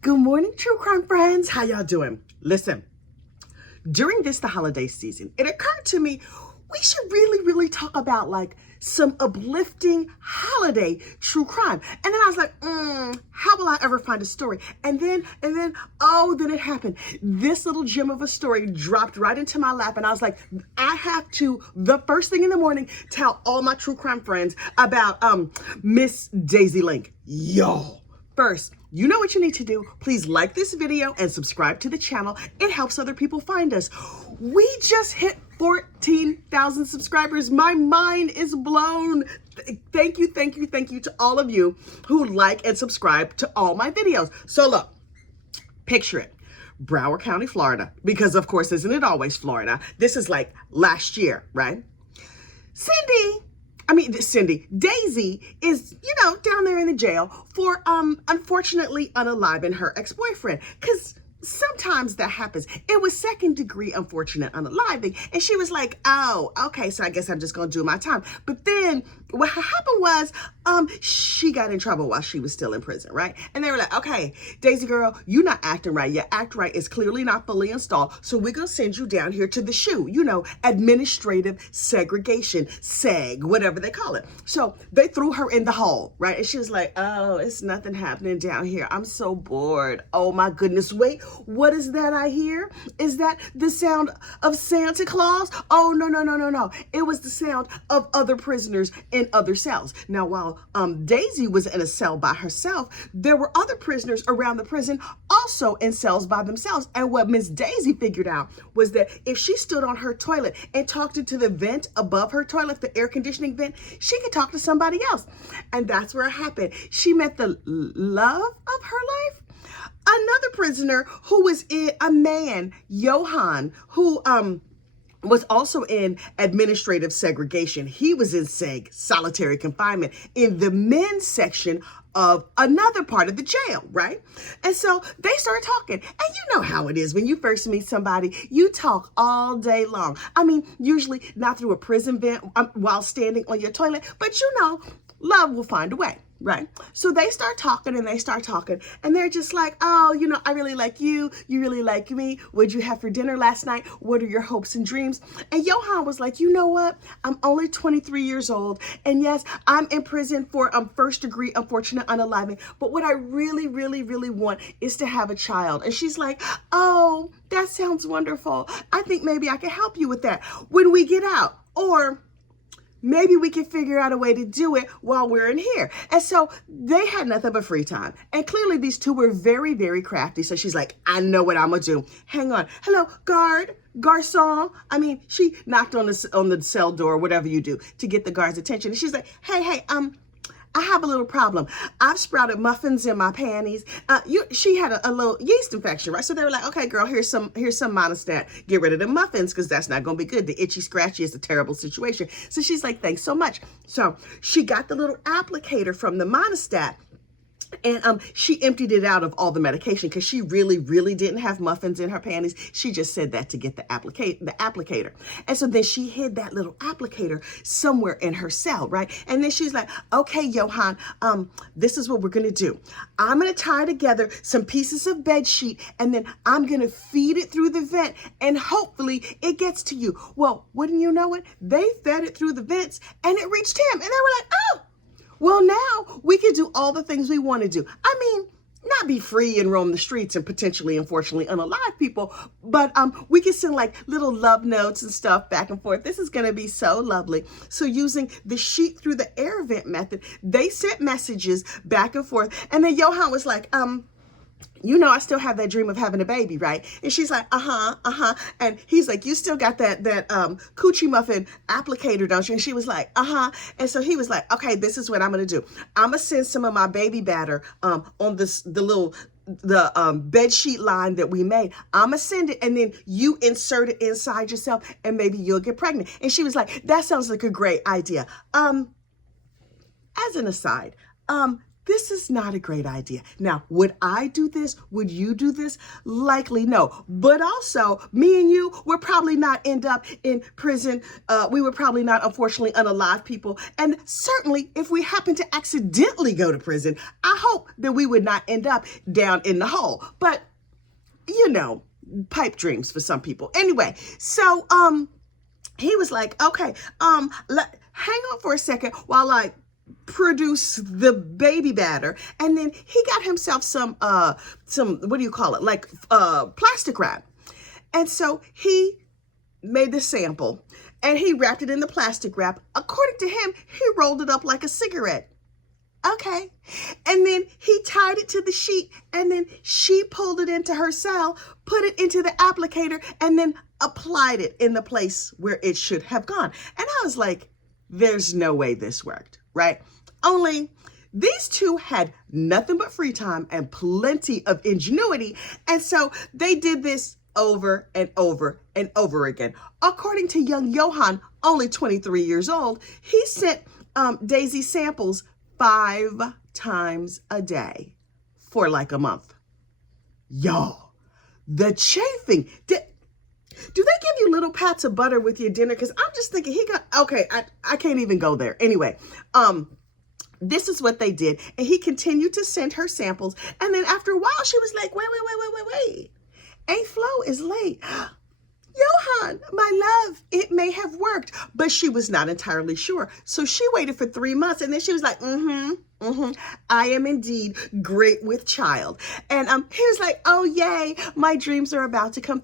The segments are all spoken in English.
Good morning, true crime friends. How y'all doing? Listen, during the holiday season, it occurred to me we should really talk about like some uplifting holiday true crime. And then I was like, how will I ever find a story? And then it happened. This little gem of a story dropped right into my lap. And I was like, I have to, the first thing in the morning, tell all my true crime friends about Miss Daisy Link. Y'all. First, you know what you need to do. Please like this video and subscribe to the channel. It helps other people find us. We just hit 14,000 subscribers. My mind is blown. Thank you to all of you who like and subscribe to all my videos. So look, picture it. Broward County, Florida, because of course, isn't it always Florida? This is like last year, right? Daisy is, down there in the jail for, unfortunately unaliving her ex-boyfriend. Because sometimes that happens. It was second-degree unfortunate unaliving. And she was like, oh, okay, so I guess I'm just going to do my time. But then what happened was, she got in trouble while she was still in prison, right? And they were like, okay, Daisy girl, you're not acting right. Your act right is clearly not fully installed. So we're going to send you down here to the SHU, administrative segregation, SEG, whatever they call it. So they threw her in the hole, right? And she was like, oh, it's nothing happening down here. I'm so bored. Oh my goodness. Wait, what is that I hear? Is that the sound of Santa Claus? Oh, no. It was the sound of other prisoners in other cells. Now, while Daisy was in a cell by herself, there were other prisoners around the prison also in cells by themselves. And what Miss Daisy figured out was that if she stood on her toilet and talked into the vent above her toilet, the air conditioning vent, she could talk to somebody else. And that's where it happened. She met the love of her life. Another prisoner who was a man, Johan, who was also in administrative segregation. He was in solitary confinement, in the men's section of another part of the jail, right? And so they started talking. And you know how it is when you first meet somebody, you talk all day long. I mean, usually not through a prison vent while standing on your toilet, but love will find a way. Right? So they start talking and they're just like, oh, I really like you. You really like me. What'd you have for dinner last night? What are your hopes and dreams? And Johan was like, you know what? I'm only 23 years old. And yes, I'm in prison for first degree unfortunate unaliving. But what I really want is to have a child. And she's like, oh, that sounds wonderful. I think maybe I can help you with that when we get out. Or maybe we can figure out a way to do it while we're in here. And so they had nothing but free time. And clearly these two were very crafty. So she's like, I know what I'm going to do. Hang on. Hello, garçon. She knocked on the cell door, whatever you do, to get the guard's attention. And she's like, hey, I have a little problem. I've sprouted muffins in my panties. She had a little yeast infection, right? So they were like, okay, girl, here's some monostat. Get rid of the muffins because that's not going to be good. The itchy scratchy is a terrible situation. So she's like, thanks so much. So she got the little applicator from the monostat. And she emptied it out of all the medication because she really didn't have muffins in her panties. She just said that to get the applicator. And so then she hid that little applicator somewhere in her cell, right? And then she's like, okay, Johan, this is what we're going to do. I'm going to tie together some pieces of bed sheet and then I'm going to feed it through the vent and hopefully it gets to you. Well, wouldn't you know it? They fed it through the vents and it reached him. And they were like, oh, well, now we can do all the things we want to do. Not be free and roam the streets and potentially, unfortunately, unalive people, but we can send like little love notes and stuff back and forth. This is going to be so lovely. So using the sheet through the air vent method, they sent messages back and forth. And then Johan was like, I still have that dream of having a baby, right? And she's like, uh-huh. And he's like, you still got that coochie muffin applicator, don't you? And she was like, uh-huh. And so he was like, okay, this is what I'm going to do. I'm going to send some of my baby batter on the bed sheet line that we made. I'm going to send it and then you insert it inside yourself and maybe you'll get pregnant. And she was like, that sounds like a great idea. As an aside, This is not a great idea. Now, would I do this? Would you do this? Likely no. But also, me and you would probably not end up in prison. We would probably not, unfortunately, unalive people. And certainly, if we happen to accidentally go to prison, I hope that we would not end up down in the hole. But, you know, pipe dreams for some people. Anyway, so he was like, okay, hang on for a second while I produce the baby batter. And then he got himself some what do you call it, like plastic wrap. And so he made the sample and he wrapped it in the plastic wrap. According to him, he rolled it up like a cigarette. Okay. And then he tied it to the sheet, and then she pulled it into her cell, put it into the applicator, and then applied it in the place where it should have gone. And I was like, there's no way this worked, right? Only these two had nothing but free time and plenty of ingenuity. And so they did this over and over and over again. According to young Johan, only 23 years old, he sent Daisy samples 5 times a day for like a month. Y'all, the chafing. Do they give you little pats of butter with your dinner? Because I'm just thinking I can't even go there. Anyway, this is what they did. And he continued to send her samples. And then after a while, she was like, wait. A Flo is late. Johan, my love, it may have worked, but she was not entirely sure. So she waited for 3 months, and then she was like, I am indeed great with child. And he was like, oh yay, my dreams are about to come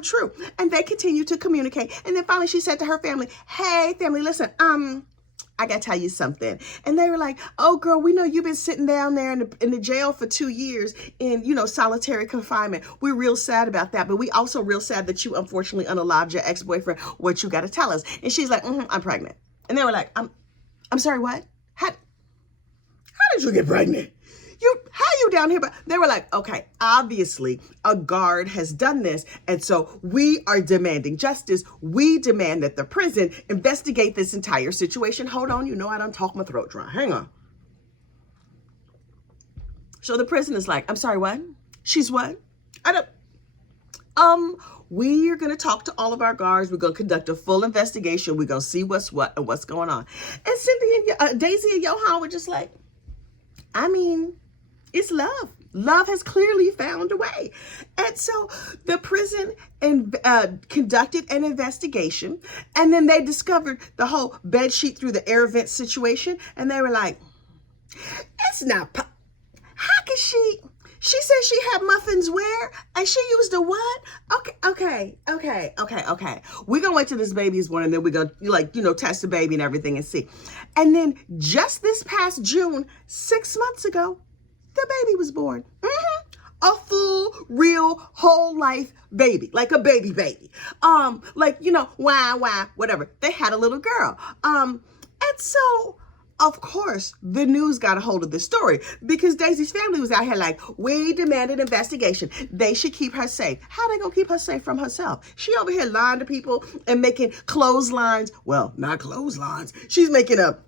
true. And they continued to communicate. And then finally she said to her family, hey family, listen, I gotta tell you something. And they were like, oh girl, we know you've been sitting down there in the jail for 2 years in, solitary confinement. We're real sad about that. But we also real sad that you unfortunately unalived your ex-boyfriend. What you gotta tell us? And she's like, I'm pregnant. And they were like, I'm sorry, what? How did you get pregnant? How you down here? But they were like, okay, obviously a guard has done this. And so we are demanding justice. We demand that the prison investigate this entire situation. Hold on. I done talk my throat dry. Hang on. So the prison is like, I'm sorry, what? She's what? We are going to talk to all of our guards. We're going to conduct a full investigation. We're going to see what's what and what's going on. And Cynthia and Daisy and Johan were just like, it's love. Love has clearly found a way. And so the prison conducted an investigation, and then they discovered the whole bed sheet through the air vent situation. And they were like, it's not, how could she said she had muffins where? And she used a what? Okay. We're going to wait till this baby is born, and then we're going to, test the baby and everything and see. And then just this past June, 6 months ago, the baby was born. A full, real, whole life baby, like a baby. Whatever. They had a little girl. And so, of course, the news got a hold of this story because Daisy's family was out here like, we demand an investigation. They should keep her safe. How they gonna keep her safe from herself? She over here lying to people and making clotheslines. Well, not clotheslines. She's making a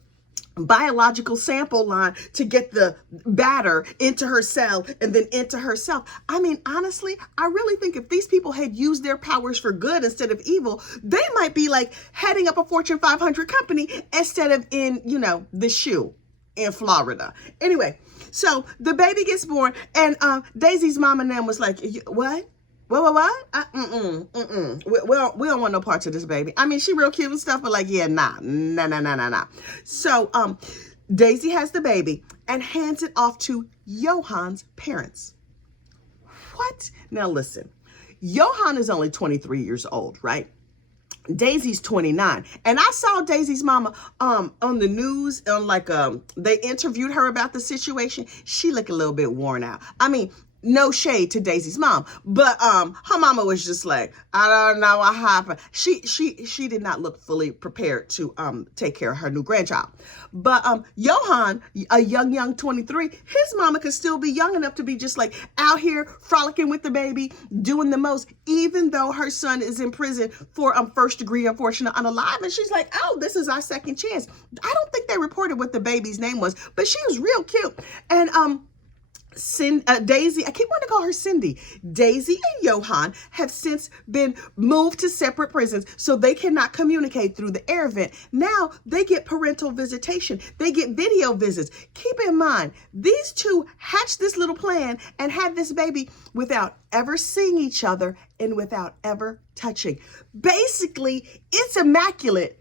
biological sample line to get the batter into her cell and then into herself. Honestly, I really think if these people had used their powers for good instead of evil, they might be like heading up a Fortune 500 company instead of in, the shoe in Florida. Anyway, so the baby gets born, and Daisy's mom and them was like, what? What? We don't want no parts of this baby. She real cute and stuff, but nah. So, Daisy has the baby and hands it off to Johan's parents. What? Now listen, Johan is only 23 years old, right? Daisy's 29. And I saw Daisy's mama on the news on they interviewed her about the situation. She looked a little bit worn out. no shade to Daisy's mom, but her mama was just like, I don't know what happened. She did not look fully prepared to take care of her new grandchild. But Johan, a young 23, his mama could still be young enough to be just like out here frolicking with the baby, doing the most, even though her son is in prison for first degree unfortunate unalive. And she's like, oh, this is our second chance. I don't think they reported what the baby's name was, but she was real cute. And Daisy, I keep wanting to call her Cindy. Daisy and Johan have since been moved to separate prisons, so they cannot communicate through the air vent. Now they get parental visitation. They get video visits. Keep in mind, these two hatched this little plan and had this baby without ever seeing each other and without ever touching. Basically, it's Immaculate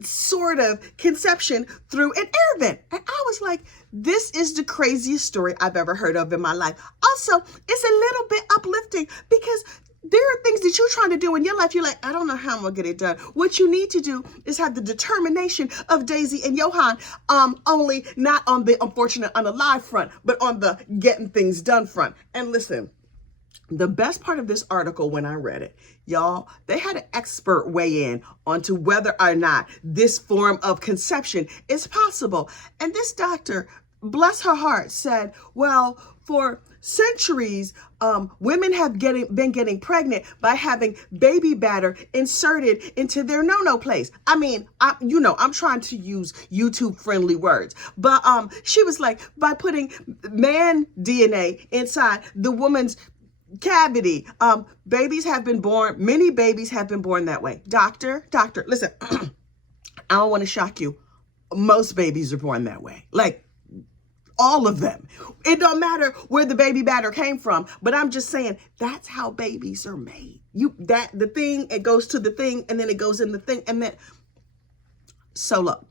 sort of conception through an air vent. And I was like, this is the craziest story I've ever heard of in my life. Also, it's a little bit uplifting because there are things that you're trying to do in your life. You're like, I don't know how I'm gonna get it done. What you need to do is have the determination of Daisy and Johan, only not on the unfortunate unalive front, but on the getting things done front. And listen, the best part of this article when I read it, y'all, they had an expert weigh in onto whether or not this form of conception is possible. And this doctor, bless her heart, said, well, for centuries, women have been getting pregnant by having baby batter inserted into their no-no place. I mean, I'm trying to use YouTube-friendly words, but she was like, by putting man DNA inside the woman's cavity, babies have been born, many babies have been born that way. Doctor, listen, I don't want to shock you. Most babies are born that way. Like, all of them. It don't matter where the baby batter came from, but I'm just saying that's how babies are made. The thing, it goes to the thing, and then it goes in the thing, and then, so look,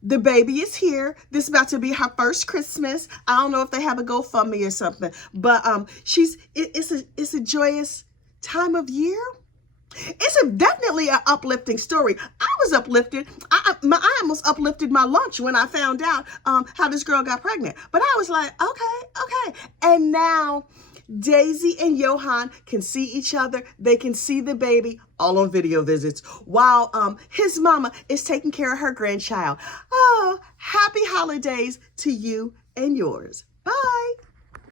the baby is here. This is about to be her first Christmas. I don't know if they have a GoFundMe or something, but it's a joyous time of year. It's definitely an uplifting story. I was uplifted. I almost uplifted my lunch when I found out how this girl got pregnant. But I was like, okay. And now Daisy and Johan can see each other. They can see the baby all on video visits while his mama is taking care of her grandchild. Oh, happy holidays to you and yours. Bye.